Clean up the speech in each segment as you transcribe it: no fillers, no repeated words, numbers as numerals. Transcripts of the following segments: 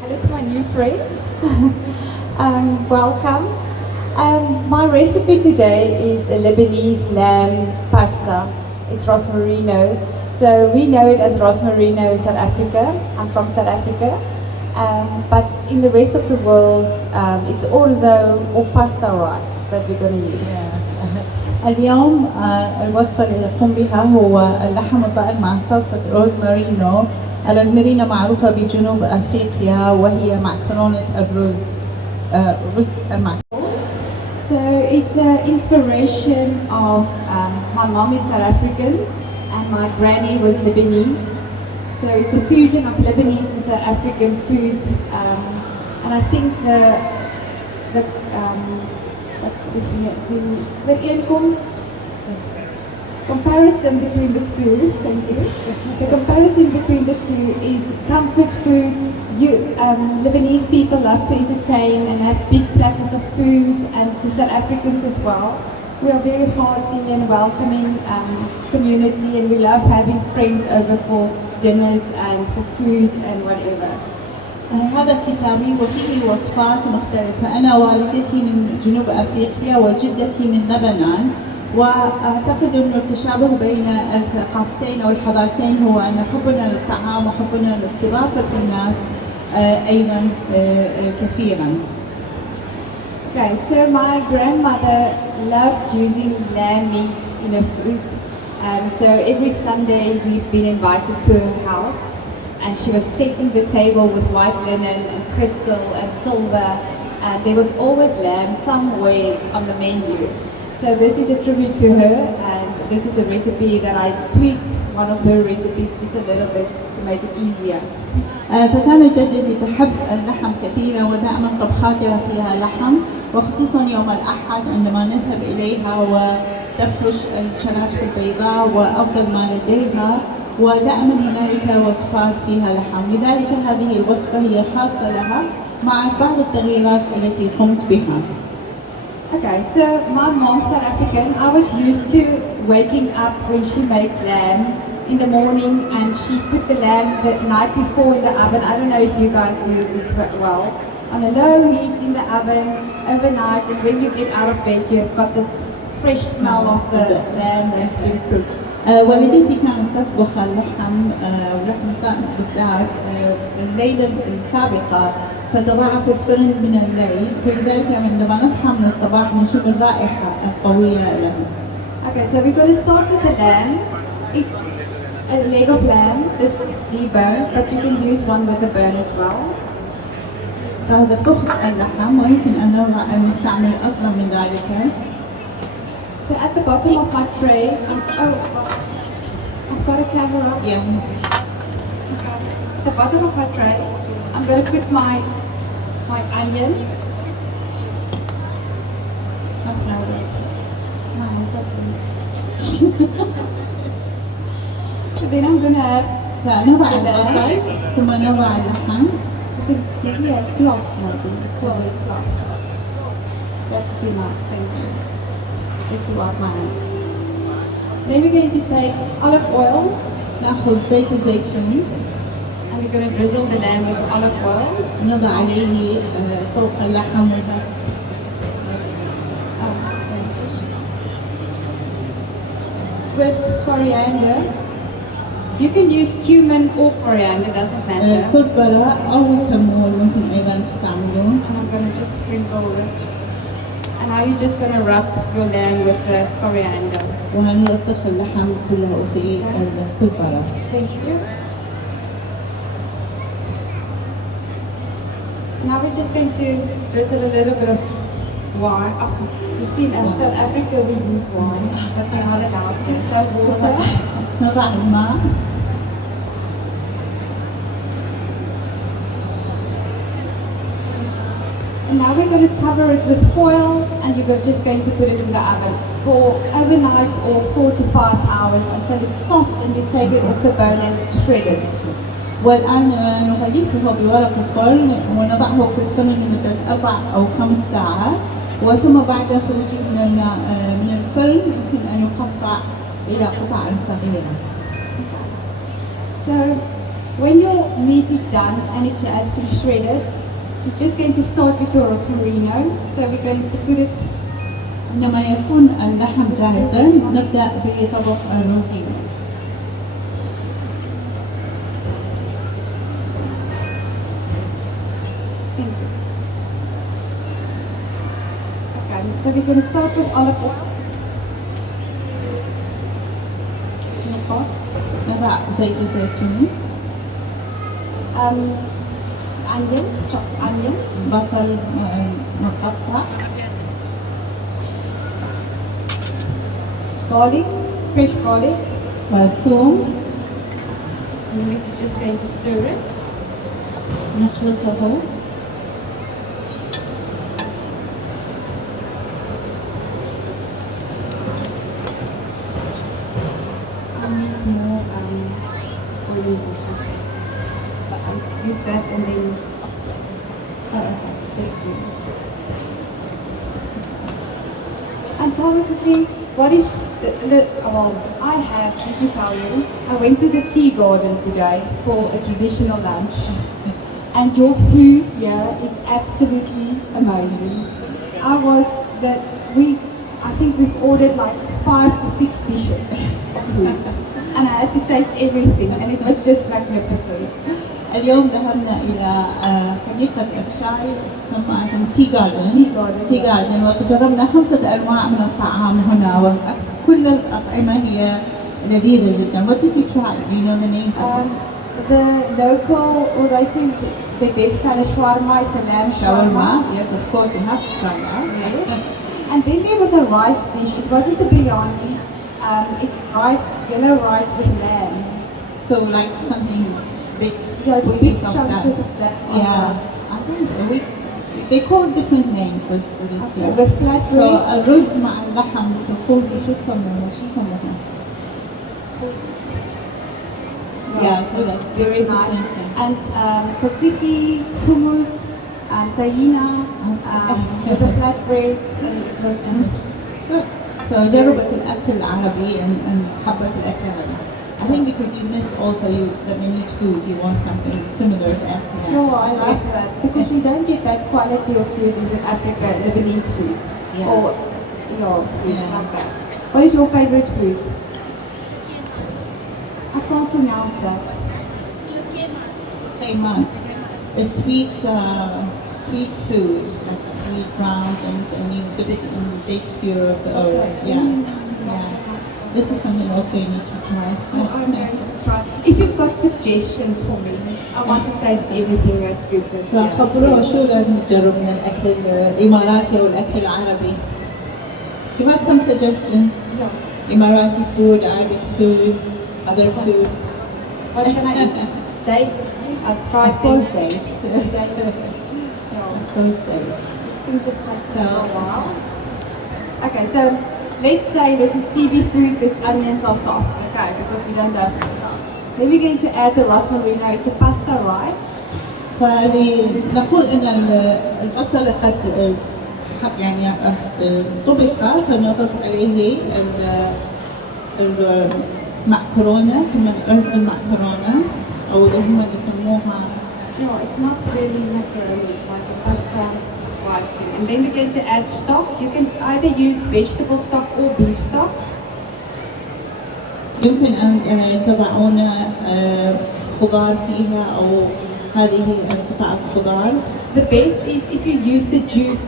Hello to my new friends. Welcome. My recipe today is a Lebanese lamb pasta. It's rosmarino. So we know it as rosmarino in South Africa. I'm from South Africa. But in the rest of the world, it's orzo or pasta rice that we're going to use. اليوم الوصفة اللي أقوم بها هو اللحم الضأن مع صلصة روزمارينو. الروزمارينو معروفة بجنوب أفريقيا وهي معكرونة الرز رز المعكرونة. So it's an inspiration of my mom is South African and my granny was Lebanese. So it's a fusion of Lebanese and South African food. And I think the comparison between the two, thank you. The comparison between the two is comfort food. Lebanese people love to entertain and have big platters of food, and the South Africans as well. We are very hearty and welcoming community, and we love having friends over for dinners and for food and whatever. هذا كتابي وفيه وصفات مختلفة. أنا والدتي من جنوب أفريقيا وجدتي من لبنان، وأعتقد أن التشابه بين الثقافتين أو الحضارتين هو أن حبنا للطعام وحبنا لاستضافة الناس أيضا كثيرا. Okay, so my grandmother loved using lamb meat in her food. So every Sunday we've been invited to her house, and she was setting the table with white linen and crystal and silver, and there was always lamb somewhere on the menu. So this is a tribute to her, and this is a recipe that I tweaked one of her recipes just a little bit to make it easier. فكانت جدتي تحب اللحم كثيرا ودائما طبخاتها فيها لحم، وخصوصا يوم الأحد عندما نذهب إليها وتفرش الشراشف البيضاء وأفضل ما لديها، ودائما هنالك وصفات فيها لحم. لذلك هذه الوصفة هي خاصة لها مع بعض التغييرات التي قمت بها. Okay, so my mom's South African. I was used to waking up when she made lamb in the morning, and she put the lamb the night before in the oven. I don't know if you guys do this well. On a low heat in the oven overnight, and when you get out of bed, you've got this fresh smell of the lamb that's been cooked. والدتي كانت تطبخ اللحم ولحم الضأن بالذات الليلة السابقة، فتضعه في الفرن من الليل، فلذلك عندما نصحى من الصباح نشم الرائحة القوية له. Okay, so we're going to start with the lamb. It's a leg of lamb. This one is deboned, but you can use one with a bone as well. فهذا فخذ اللحم، ويمكن أن نستعمل أصغر من ذلك. So at the bottom of my tray, I've got a camera. Yeah. At the bottom of my tray, I'm going to put my onions. Oh no, my hands are clean. Then I'm going to have. سنضع البصل ثم نضع اللحم. Give me a cloth, maybe. Cloth. That would be nice. Thank you. Just to wipe my hands. Then we're going to take olive oil. نأخذ زيت الزيتون. And we're going to drizzle the lamb with olive oil. نضع عليه فوق اللحم with coriander. You can use cumin or coriander, doesn't matter. كزبرة أو كمون ممكن أيضا تستعملون. And I'm going to just sprinkle this. And now you're just going to rub your lamb with the coriander. وهنلطخ اللحم كله في الكزبرة. Thank you. Now we're just going to drizzle a little bit of wine. Oh, you see, in South Africa we use wine, but we're not allowed to. So water. نضع الماء. And now we're going to cover it with foil, and you're just going to put it in the oven for overnight or 4 to 5 hours until it's soft, and you take it off the bone and shred it. والآن نغلفه بورق الفرن ونضعه في الفرن لمدة 4 أو 5 ساعات، وثم بعد خروجه من الفرن يمكن أن يقطع إلى قطع صغيرة. So When your meat is done and it has been shredded, you're just going to start with your rosmarino. So we're going to put it. عندما يكون اللحم جاهزا نبدأ بطبق الروزينو. Okay, so we're going to start with olive oil. In a pot. نضع زيت الزيتون. Onions, chopped onions. بصل مقطع. Garlic, fresh garlic. والثوم. And we're just going to stir it. نخلطه. I need more boiling water, please. But I'll use that and then. Oh, okay. Thank you. And tell me quickly, what is well, I had, let me tell you, I went to the tea garden today for a traditional lunch. And your food here is absolutely amazing. I think we've ordered like 5 to 6 dishes of food. And I had to taste everything and it was just magnificent. اليوم ذهبنا إلى حديقة الشاي تسمى تي جاردن وجربنا 5 أنواع من الطعام هنا وكل الأطعمة هي لذيذة جدا. What did you try? Do you know the names of it? The local, or they say the best style shawarma, it's a lamb shawarma. Yes, of course, you have to try that. Yes. And then there was a rice dish. It wasn't the biryani. It's yellow rice with lamb. So like something big. Yeah, it's big pieces chunks of that rice. I think they call different names this year. With flat So breads. الرز مع اللحم مثل الخوزي شو يسموها؟ Yeah, it's like very nice. And tzatziki, hummus, tahina, with the flatbreads, and it was good. So جربت الأكل العربي and حبت الأكل العربي. I think because you miss also Lebanese food, you want something similar to Africa. No, I like that because we don't get that quality of food as in Africa, Lebanese food. Yeah. Or, food like that. What is your favorite food? I can't pronounce that. Qaimat. A sweet food, like sweet brown things, and you dip it in baked syrup or This is something also you need to try. I'm going to try. If you've got suggestions for me, I want to taste everything that's good this year. فخبروه شو لازم تجرب من الأكل الإماراتي أو الأكل العربي. Give us some suggestions. Yeah. Emirati food, Arabic food, other food. What can I eat? Dates. I've tried Of course, dates. dates. Those dates. This thing just takes a while. Okay, so let's say this is TV food, the onions are soft, okay, because we don't have. Then we're going to add the rosmarino. It's a pasta rice. فنقول ان البصل قد يعني طبخ فنضيف عليه المعكرونه ثم رز المعكرونه او اللي هم يسموها. No, it's not really macaroni. It's like a pasta rice thing. And then we're going to add stock. You can either use vegetable stock or beef stock. يمكن ان تضعون خضار فيها او هذه قطع الخضار. The best is if you use the juice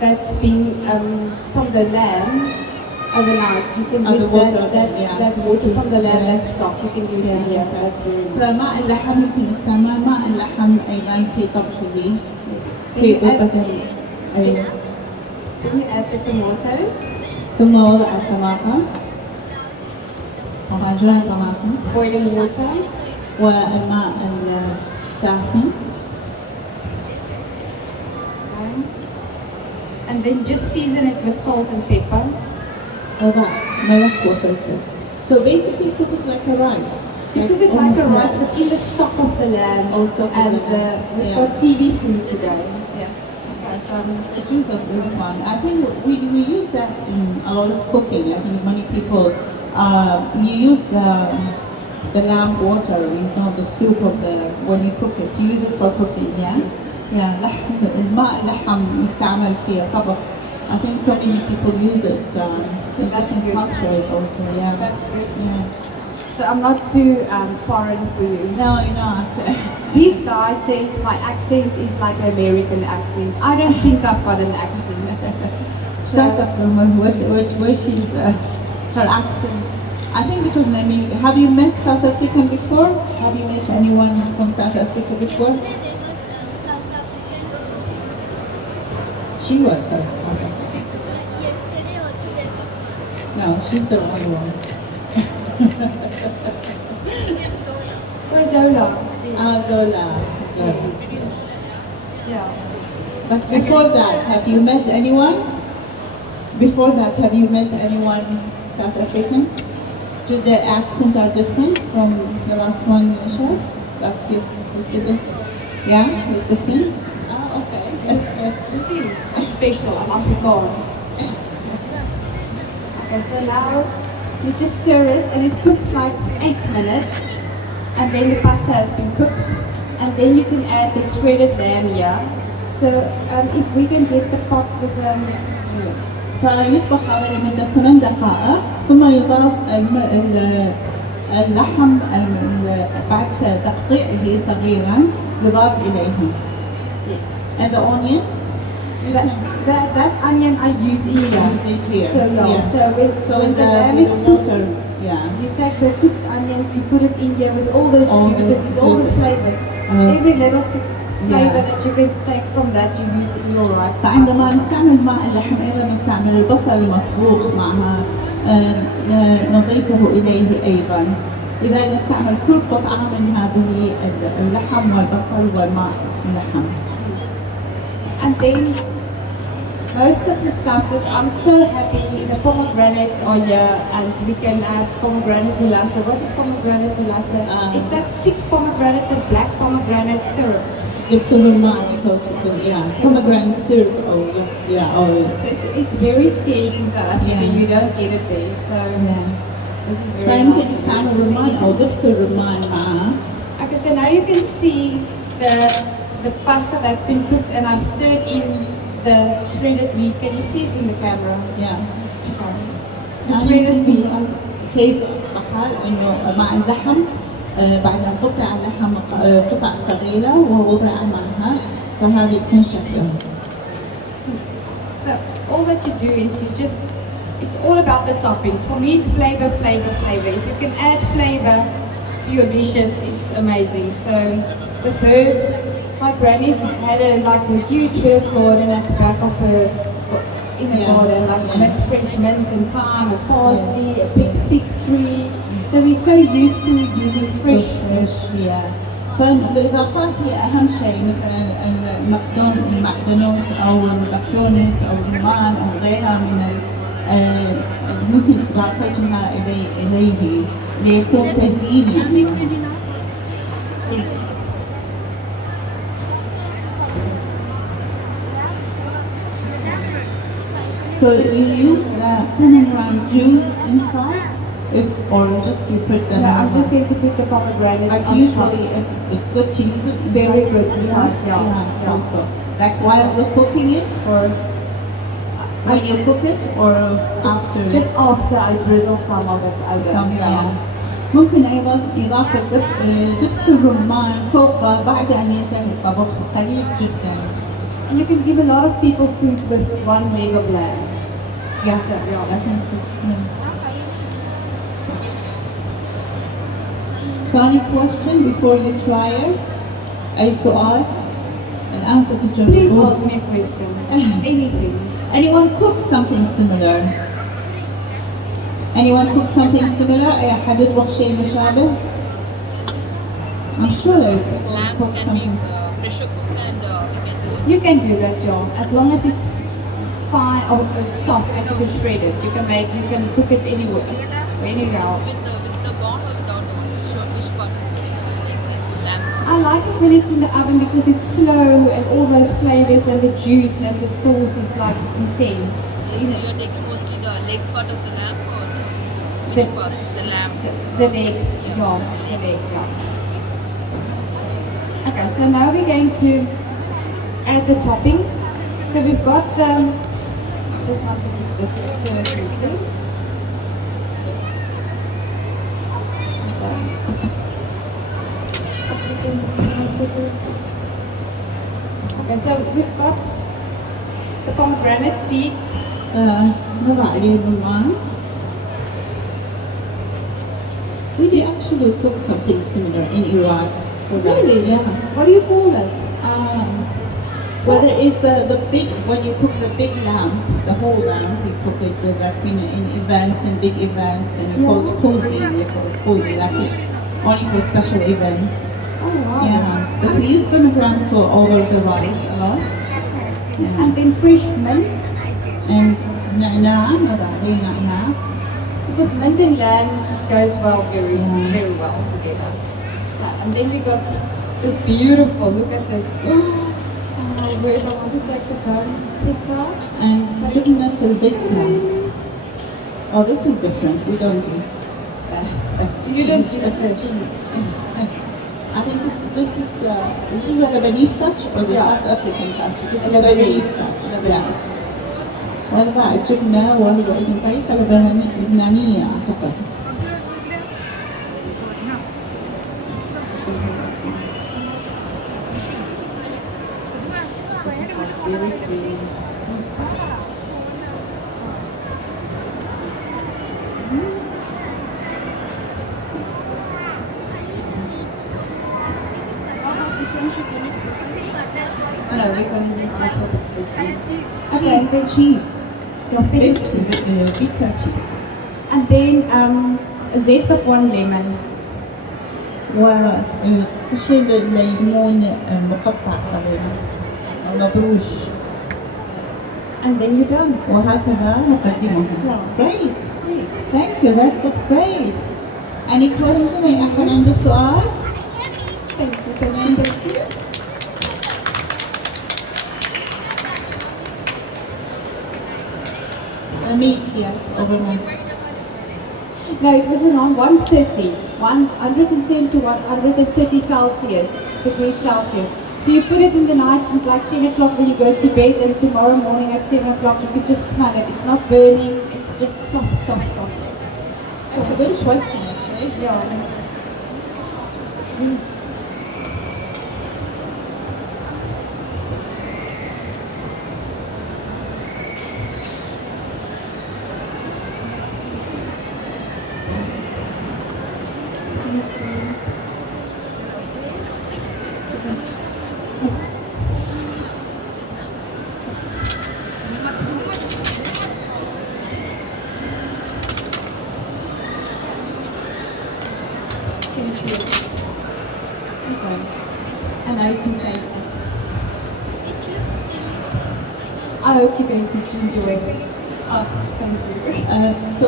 that's been from the lamb overnight. You can use that water from the lamb, that stock. You can use it here. That's very nice. فماء اللحم يمكن استعمال ماء اللحم ايضا في طبخه في بطبخه. Then you add the tomatoes. ثم وضع الطماطم ومعجون الطماطم. Boiling water. والماء الساخن. And then just season it with salt and pepper. وضع ملح وفلفل. So basically cook it like a rice. You cook it like a rice, but in the stock of the lamb. We've got TV food today. Yeah. Okay, so The juice of this one. I think we use that in a lot of cooking. I think many people you use the the lamb water, the soup of when you cook it, you use it for cooking, yeah? Yes. Yeah, الماء اللحم يستعمل في طبخ. I think so many people use it in That's different good. cultures also, yeah. That's good. Yeah. So I'm not too foreign for you. No, you're not. These guys says my accent is like an American accent. I don't think I've got an accent. Shut up, Roman. Where she's, her accent. I think because have you met South African before? Have you met anyone from South Africa before? She was South African. Yesterday also there was one. No, she's the only one. Oh, Zola. Zola. Yes. Yeah. But before that, have you met anyone? Before that, have you met anyone South African? Do their accent are different from the last one, Michelle? Last yesterday? Yeah, they're different? Oh, okay. See, I'm special. I'm Afrikaans. Okay, so now you just stir it and it cooks like 8 minutes. And then the pasta has been cooked. And then you can add the shredded lamb here. So if we can get the pot with فيطبخ على مدة 8 دقائق ثم يضاف اللحم بعد تقطيعه صغيرا يضاف إليه. Yes. And the onion? That onion I use here. Use it here. So yeah. Yeah. So when the lamb is cooked, yeah. you take the cooked onions, you put it in here with all those All juices, those all the juices. flavors. Every little flavor that you can take from that, you use in your rice. فعندما نستعمل ماء اللحم أيضا نستعمل البصل المطبوخ معها نضيفه إليه أيضا. إذا نستعمل كل قطعة من هذه اللحم والبصل وماء اللحم. Yes. And then most of the stuff that I'm so happy, the pomegranates are here, and we can add pomegranate gulasa. What is pomegranate gulasa? It's that thick pomegranate, the black pomegranate syrup. Gives a remind because pomegranate syrup So it's very scarce in South Africa. Yeah. You don't get it there. So this is very فيمكن nice. نستعمل رمان أو دبس الرمان معها. Okay, so now you can see the pasta that's been cooked, and I've stirred in the shredded meat. Can you see it in the camera? Yeah. The shredded meat. كيف أصبح إنه مع اللحم بعد أن قطع اللحم قطع صغيرة ووضع معها فهذا يكون شكله. So all that you do is it's all about the toppings. For me, it's flavor, flavor, flavor. If you can add flavor to your dishes, it's amazing. So with herbs, my granny had a huge herb garden at the back of her in the garden, like fresh mint and thyme, a parsley, a big fig tree. So we're so used to using fresh herbs. فالإضافات هي أهم شيء مثلا المقدونس أو البقدونس أو الرمان أو غيرها من ممكن إضافتها إليه ليكون تزيين يعني. Yes. So you use the pomegranate juice inside, or just you put them. No, I'm just going to put the pomegranates But on usually it's good to use it inside. Very good inside, yeah. Also, like while you're cooking it, or when you cook it, or after. Just after I drizzle some of it over. Some, yeah. ممكن أيضا إضافة دبس الرمان فوق بعد أن ينتهي الطبخ قليل جدا. And you can give a lot of people food with one leg of lamb. Yeah, Yeah. definitely. Yeah. So any question before you try it? أي سؤال؟ الآن ستجربون. Please ask me a question. Anything. Anyone cook something similar? Anyone cook something similar? أي أحد يطبخ شيء مشابه؟ I'm sure they Lamb cook can something. be pressure cooked and You can do that, John, as long as it's fine or soft and you can shred it. You can cook it anywhere, anyhow. with the bone or without the bone. Which part is like lamb? I like it when it's in the oven because it's slow and all those flavors and the juice and the sauce is like intense. Yes, you're taking mostly the leg part of the lamb or which The- part? The lamb. The leg, yeah, the leg, yeah. Okay, so now we're going to add the toppings. So we've got the, just want to give this a stir quickly. Okay, so we've got the pomegranate seeds. نضع عليه الرمان. We do actually cook something similar in Iraq. For that. Really? Yeah. What do you call it? Whether it's the big, when you cook the big lamb, the whole lamb, you cook it with like in events and big events, and you call it cozy. We call it cozy, like it's only for special events. Oh wow. Yeah, but we use pomegranate for over the rice a lot. Yeah. And then fresh mint. And na'na, نضع عليه na'na. Because mint and lamb goes well, very, Yeah. very well together. And then we got this beautiful, look at this. Where do I want to take this home? Pita. And جبنة البتة. Oh, this is different. We don't use. You don't cheese. use the cheese. I think this is a Lebanese touch or the Yeah. South African touch. This is a Lebanese. Lebanese touch. Yes. وضع الجبنة وهي أيضا طريقة لبنانية أعتقد. This is like very creamy. No, we're going to use this one for tea. Okay, the cheese. Your favorite cheese. Pizza cheese. And then a zest of 1 lemon. وقشر الليمون مقطع صغيرا أو مبروش. And then you're done. وهكذا نقدمه. Yeah. Great. Yes. Thank you. That's so great. Any question? أي أحد عنده سؤال؟ Thank you. Thank you. Meat, yes, overnight. No, it was around 130, 110 to 130 degrees Celsius. So you put it in the night at like 10 o'clock when you go to bed, and tomorrow morning at 7 o'clock you could just smell it. It's not burning, it's just soft, soft, soft. That's a good question, actually. Yeah. Yes. Thank you. Listen, and now you can taste it. It looks delicious. I hope you're going to enjoy it. Oh, thank you. So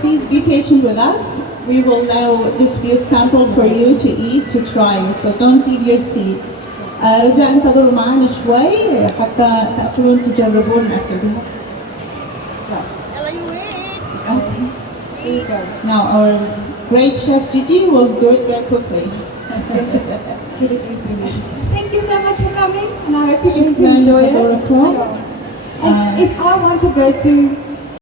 please be patient with us. We will now distribute sample for you to eat, to try it. So don't leave your seats. رجاء انتظروا معنا شوي حتى تأكلون تجربون الأكل. Yeah. There you go. Now our great chef Gigi will do it very quickly. Get it refinished. Thank you so much for coming, and I hope you're going to شكراً enjoy it. لحضوركم. And if I want to go to